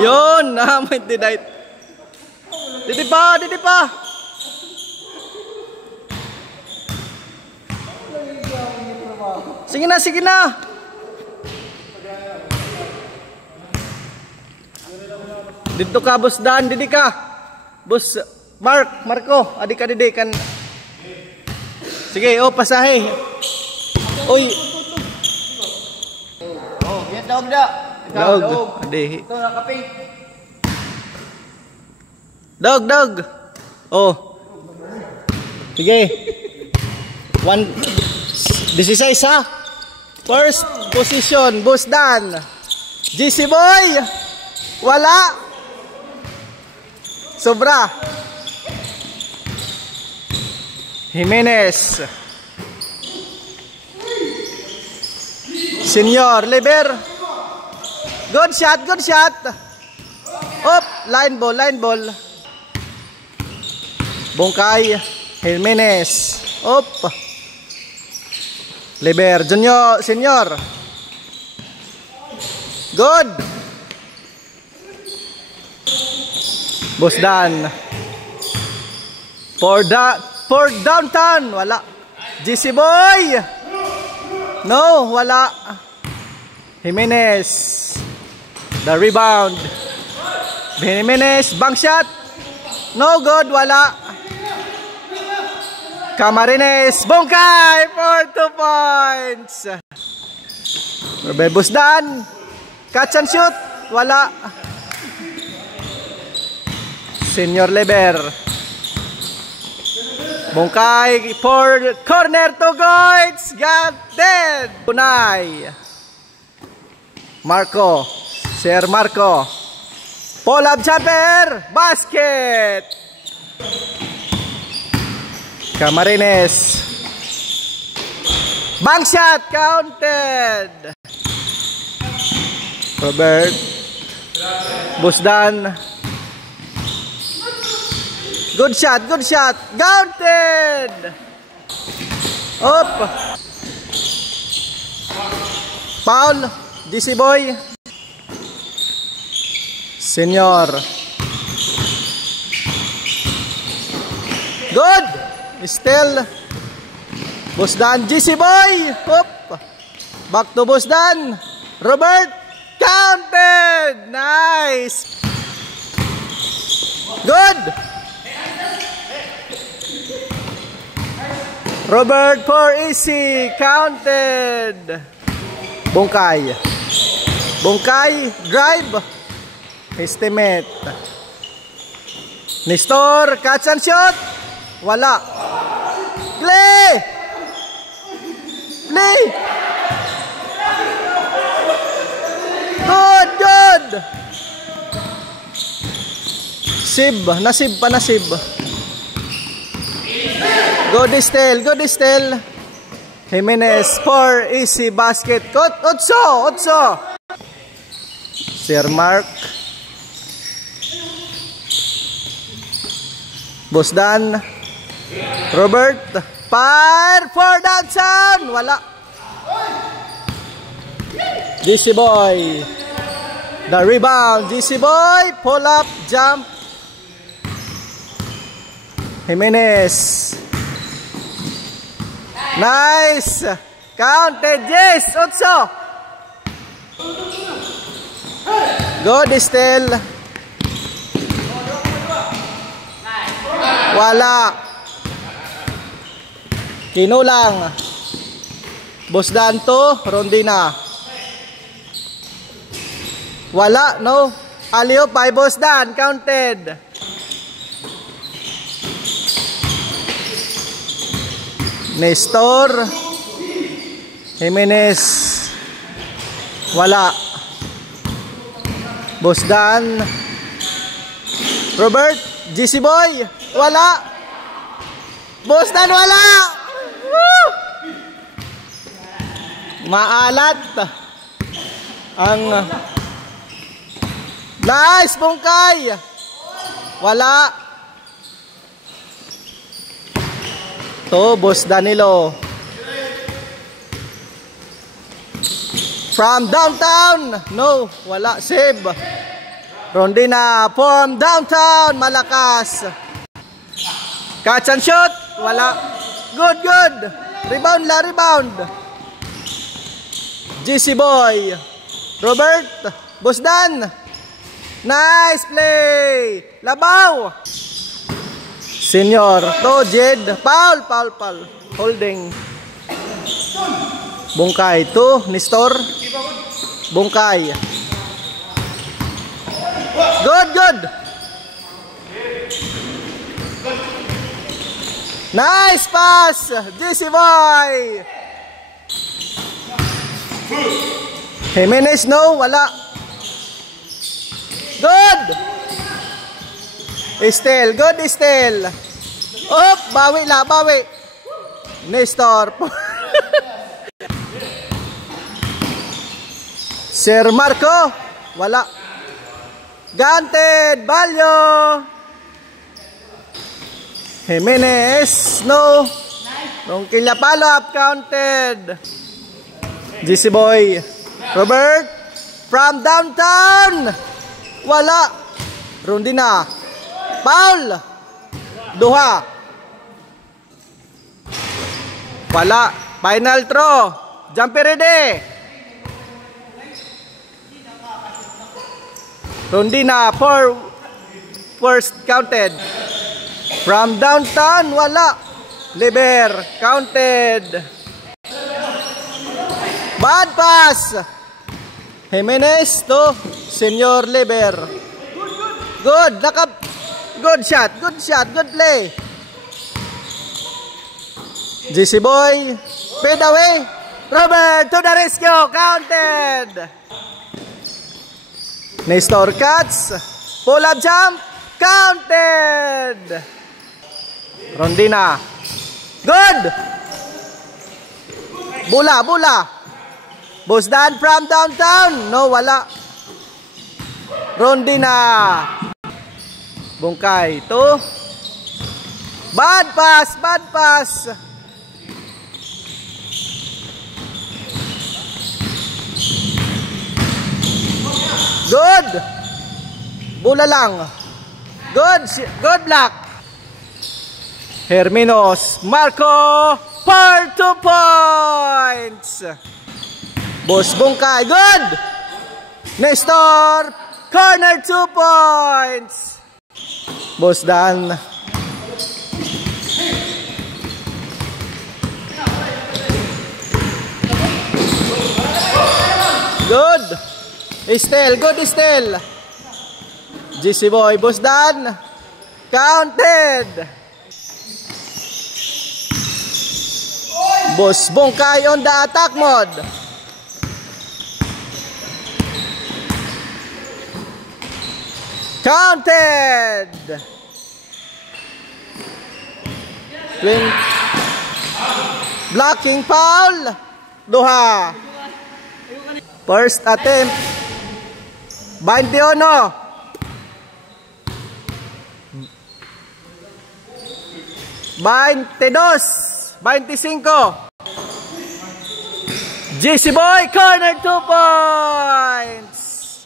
Yun, may didait. Didi pa. Sige na. Dito ka, Boss Dan, didi ka. Boss Marco, adi ka didi kan. Sige, pasahe. Oy. Yes, dog da. Dog. Adi. Ito na kaping. Dog. Sige. 16 ha. First position, Boss Dan. GC Boy. Wala. Sobra. Jimenez. Senior Leber. Good shot. Line ball. Bongkay Jimenez. Leber Junior Senior. Good. Boss Dan. For downtown. Wala. GC Boy. No, wala. Jimenez. The rebound. Jimenez. Bank shot. No good. Wala. Camarines. Bongkay for 2 points. Boss Dan. Catch and shoot. Wala. Senior Leber. Bongkay for corner to goals. Got dead. Punay. Marco. Sir Marco. Pull-up jumper. Basket. Camarines. Bank shot. Counted. Robert. Busdan. Good shot. Counted. Foul. DC Boy. Senior. Good. Still. Busdan. GC Boy. Back to Busdan. Robert. Counted. Nice. Good. Robert for easy. Counted. Bongkay. Drive. Estimate. Nestor. Catch and shot. Wala. Play. Good. Nasib. Good still. Jimenez for easy basket. Otso. Sir Mark. Boss Dan. Robert. Fire for downtown. Wala. GC Boy. The rebound. GC Boy. Pull up. Jump. Jimenez. Nice. Counted. Yes. Otso. Good still. Wala. Kinulang. Boss Dan to. Rondina. Wala. No. Alley-oop by Boss Dan. Counted. Nestor. Jimenez. Wala. Boss Dan. Robert. GC Boy. Wala. Boss Dan wala. Woo! Maalat. Ang nice Bongkay. Wala. To Boss Danilo. From downtown. No, wala. Save. Rondina from downtown. Malakas. Catch and shoot. Wala. Good, good. Rebound la, rebound. GC Boy. Robert. Busdan. Nice play. Labaw. Senior. To Jed. Foul, foul, foul. Holding. Bungkay. To Nestor. Bungkay. Good, good. Nice pass. GC Boy. Jimenez, no, wala. Good. Estel, good Estel. Op, bawi la, bawi. Nestor. Sir Marco, wala. Ganted, Balyo. Jimenez, no. Nung Kilapalo up counted. GC Boy. Robert from downtown. Wala. Rondina. Foul. Duha. Wala. Final throw. Jumpy ready. Rondina for first counted. From downtown. Wala. Liber. Counted. Bad pass. Jimenez to Senior Liber. Good. Good shot. Good shot. Good play. GC Boy. Fade away. Robert to the rescue. Counted. Nestor cuts. Pull up jump. Counted. Rondina. Good. Bula, bula. Busdan from downtown. No, wala. Rondina. Bungkay to. Bad pass, bad pass. Good. Bula lang. Good, good block. Herminos. Marco. For 2 points. Boss Bungkay. Good. Nestor. Corner 2 points. Boss Dan. Good. Estel. Good Estel. GC Boy. Boss Dan. Counted. Boss Bungkay on the attack mode. Counted. Blocking foul. Duha. First attempt. 21. 25. GC Boy, corner 2 points.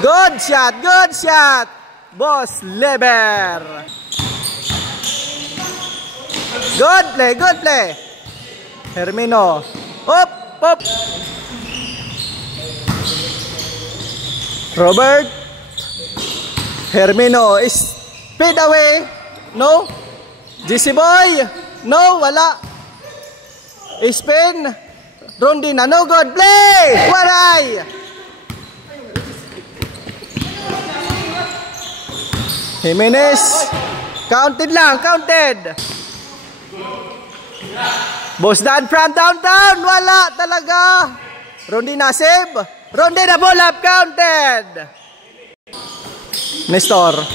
Good shot, good shot. Boss Leber. Good play, good play. Hermino. Up, up. Robert. Hermino is speed away. No. GC Boy. No, wala. Spin. Rondina. No good. Play. Waray. Jimenez. Counted lang. Counted. Boss Dan from downtown. Wala talaga. Rondina save. Rondina ball up. Counted. Nestor.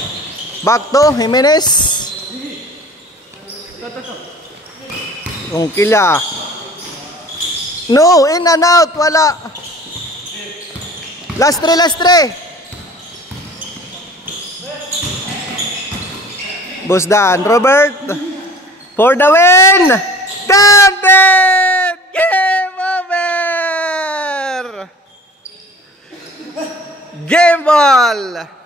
Back to Jimenez. Ungkila. No, in and out, wala. Last three, last three. Busdan, Robert. For the win. Counted! Game ball!